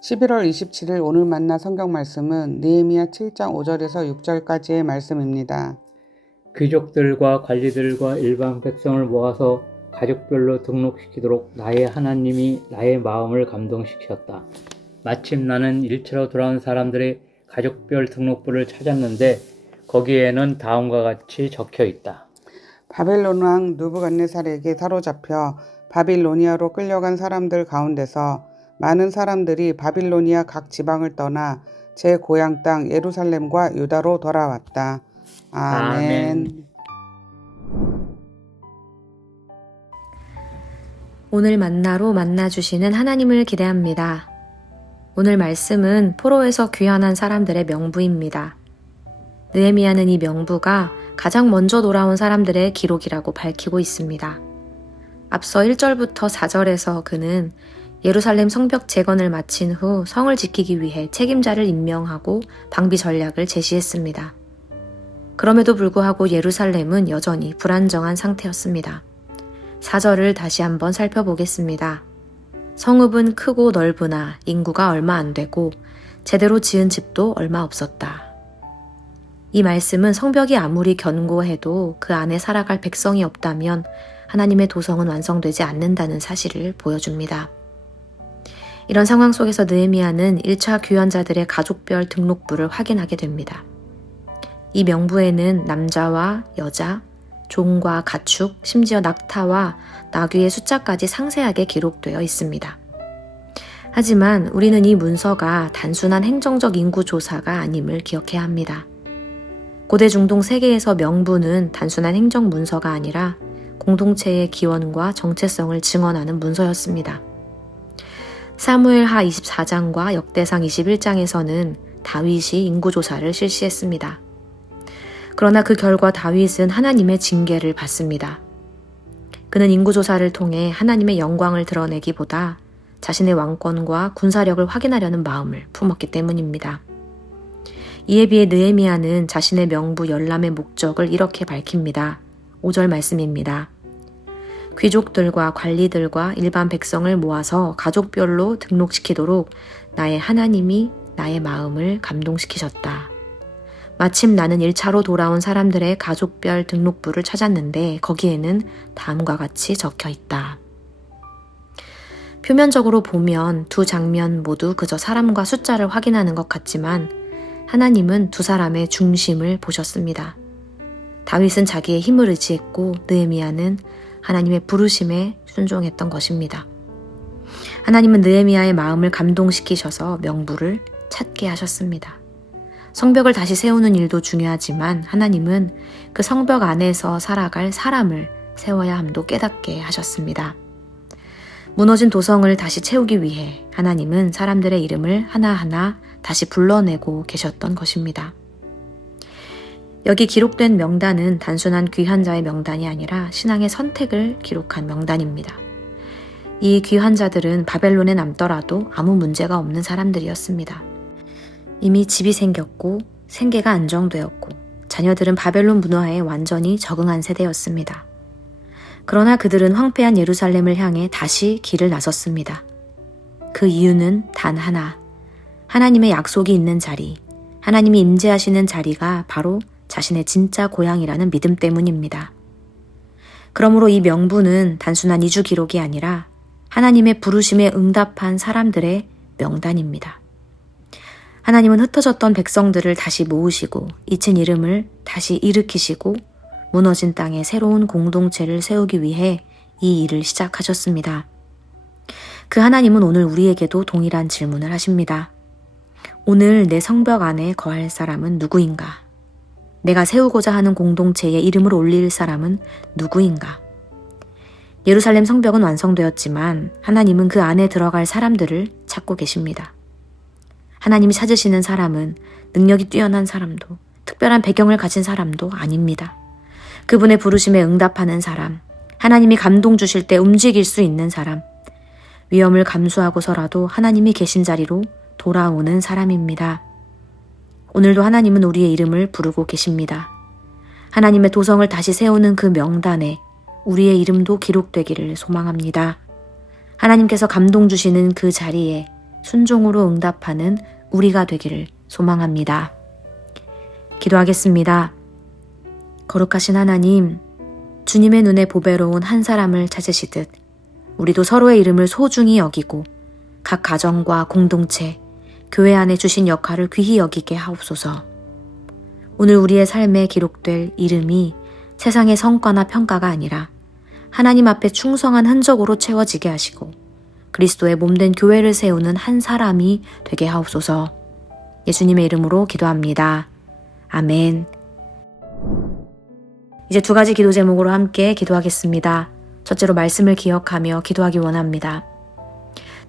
11월 27일 오늘 만나 성경 말씀은 느헤미야 7장 5절에서 6절까지의 말씀입니다. 귀족들과 관리들과 일반 백성을 모아서 가족별로 등록시키도록 나의 하나님이 나의 마음을 감동시켰다. 마침 나는 일처로 돌아온 사람들의 가족별 등록부를 찾았는데 거기에는 다음과 같이 적혀 있다. 바벨론 왕 느부갓네살에게 사로잡혀 바빌로니아로 끌려간 사람들 가운데서 많은 사람들이 바빌로니아 각 지방을 떠나 제 고향 땅 예루살렘과 유다로 돌아왔다. 아멘. 오늘 만나로 만나주시는 하나님을 기대합니다. 오늘 말씀은 포로에서 귀환한 사람들의 명부입니다. 느헤미야는 이 명부가 가장 먼저 돌아온 사람들의 기록이라고 밝히고 있습니다. 앞서 1절부터 4절에서 그는 예루살렘 성벽 재건을 마친 후 성을 지키기 위해 책임자를 임명하고 방비 전략을 제시했습니다. 그럼에도 불구하고 예루살렘은 여전히 불안정한 상태였습니다. 4절을 다시 한번 살펴보겠습니다. 성읍은 크고 넓으나 인구가 얼마 안 되고 제대로 지은 집도 얼마 없었다. 이 말씀은 성벽이 아무리 견고해도 그 안에 살아갈 백성이 없다면 하나님의 도성은 완성되지 않는다는 사실을 보여줍니다. 이런 상황 속에서 느헤미야는 1차 귀환자들의 가족별 등록부를 확인하게 됩니다. 이 명부에는 남자와 여자, 종과 가축, 심지어 낙타와 나귀의 숫자까지 상세하게 기록되어 있습니다. 하지만 우리는 이 문서가 단순한 행정적 인구 조사가 아님을 기억해야 합니다. 고대 중동 세계에서 명부는 단순한 행정 문서가 아니라 공동체의 기원과 정체성을 증언하는 문서였습니다. 사무엘하 24장과 역대상 21장에서는 다윗이 인구조사를 실시했습니다. 그러나 그 결과 다윗은 하나님의 징계를 받습니다. 그는 인구조사를 통해 하나님의 영광을 드러내기보다 자신의 왕권과 군사력을 확인하려는 마음을 품었기 때문입니다. 이에 비해 느헤미야는 자신의 명부 열람의 목적을 이렇게 밝힙니다. 5절 말씀입니다. 귀족들과 관리들과 일반 백성을 모아서 가족별로 등록시키도록 나의 하나님이 나의 마음을 감동시키셨다. 마침 나는 1차로 돌아온 사람들의 가족별 등록부를 찾았는데 거기에는 다음과 같이 적혀 있다. 표면적으로 보면 두 장면 모두 그저 사람과 숫자를 확인하는 것 같지만 하나님은 두 사람의 중심을 보셨습니다. 다윗은 자기의 힘을 의지했고 느헤미야는 하나님의 부르심에 순종했던 것입니다. 하나님은 느헤미야의 마음을 감동시키셔서 명부를 찾게 하셨습니다. 성벽을 다시 세우는 일도 중요하지만 하나님은 그 성벽 안에서 살아갈 사람을 세워야 함도 깨닫게 하셨습니다. 무너진 도성을 다시 채우기 위해 하나님은 사람들의 이름을 하나하나 다시 불러내고 계셨던 것입니다. 여기 기록된 명단은 단순한 귀환자의 명단이 아니라 신앙의 선택을 기록한 명단입니다. 이 귀환자들은 바벨론에 남더라도 아무 문제가 없는 사람들이었습니다. 이미 집이 생겼고 생계가 안정되었고 자녀들은 바벨론 문화에 완전히 적응한 세대였습니다. 그러나 그들은 황폐한 예루살렘을 향해 다시 길을 나섰습니다. 그 이유는 단 하나, 하나님의 약속이 있는 자리, 하나님이 임재하시는 자리가 바로 자신의 진짜 고향이라는 믿음 때문입니다. 그러므로 이 명부는 단순한 이주 기록이 아니라 하나님의 부르심에 응답한 사람들의 명단입니다. 하나님은 흩어졌던 백성들을 다시 모으시고 잊힌 이름을 다시 일으키시고 무너진 땅에 새로운 공동체를 세우기 위해 이 일을 시작하셨습니다. 그 하나님은 오늘 우리에게도 동일한 질문을 하십니다. 오늘 내 성벽 안에 거할 사람은 누구인가? 내가 세우고자 하는 공동체에 이름을 올릴 사람은 누구인가? 예루살렘 성벽은 완성되었지만 하나님은 그 안에 들어갈 사람들을 찾고 계십니다. 하나님이 찾으시는 사람은 능력이 뛰어난 사람도 특별한 배경을 가진 사람도 아닙니다. 그분의 부르심에 응답하는 사람, 하나님이 감동 주실 때 움직일 수 있는 사람, 위험을 감수하고서라도 하나님이 계신 자리로 돌아오는 사람입니다. 오늘도 하나님은 우리의 이름을 부르고 계십니다. 하나님의 도성을 다시 세우는 그 명단에 우리의 이름도 기록되기를 소망합니다. 하나님께서 감동 주시는 그 자리에 순종으로 응답하는 우리가 되기를 소망합니다. 기도하겠습니다. 거룩하신 하나님, 주님의 눈에 보배로운 한 사람을 찾으시듯 우리도 서로의 이름을 소중히 여기고 각 가정과 공동체, 교회 안에 주신 역할을 귀히 여기게 하옵소서. 오늘 우리의 삶에 기록될 이름이 세상의 성과나 평가가 아니라 하나님 앞에 충성한 흔적으로 채워지게 하시고 그리스도의 몸된 교회를 세우는 한 사람이 되게 하옵소서. 예수님의 이름으로 기도합니다. 아멘. 이제 2가지 기도 제목으로 함께 기도하겠습니다. 첫째로 말씀을 기억하며 기도하기 원합니다.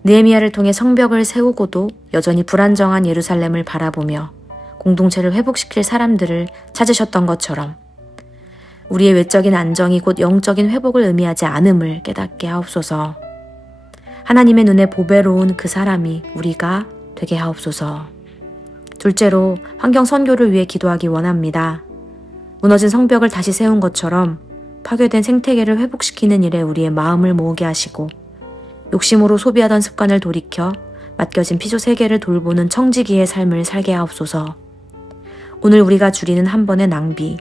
느헤미야를 통해 성벽을 세우고도 여전히 불안정한 예루살렘을 바라보며 공동체를 회복시킬 사람들을 찾으셨던 것처럼 우리의 외적인 안정이 곧 영적인 회복을 의미하지 않음을 깨닫게 하옵소서. 하나님의 눈에 보배로운 그 사람이 우리가 되게 하옵소서. 둘째로 환경 선교를 위해 기도하기 원합니다. 무너진 성벽을 다시 세운 것처럼 파괴된 생태계를 회복시키는 일에 우리의 마음을 모으게 하시고 욕심으로 소비하던 습관을 돌이켜 맡겨진 피조 세계를 돌보는 청지기의 삶을 살게 하옵소서. 오늘 우리가 줄이는 한 번의 낭비,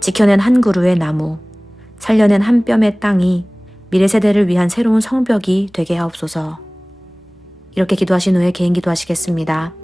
지켜낸 한 그루의 나무, 살려낸 한 뼘의 땅이 미래 세대를 위한 새로운 성벽이 되게 하옵소서. 이렇게 기도하신 후에 개인 기도하시겠습니다.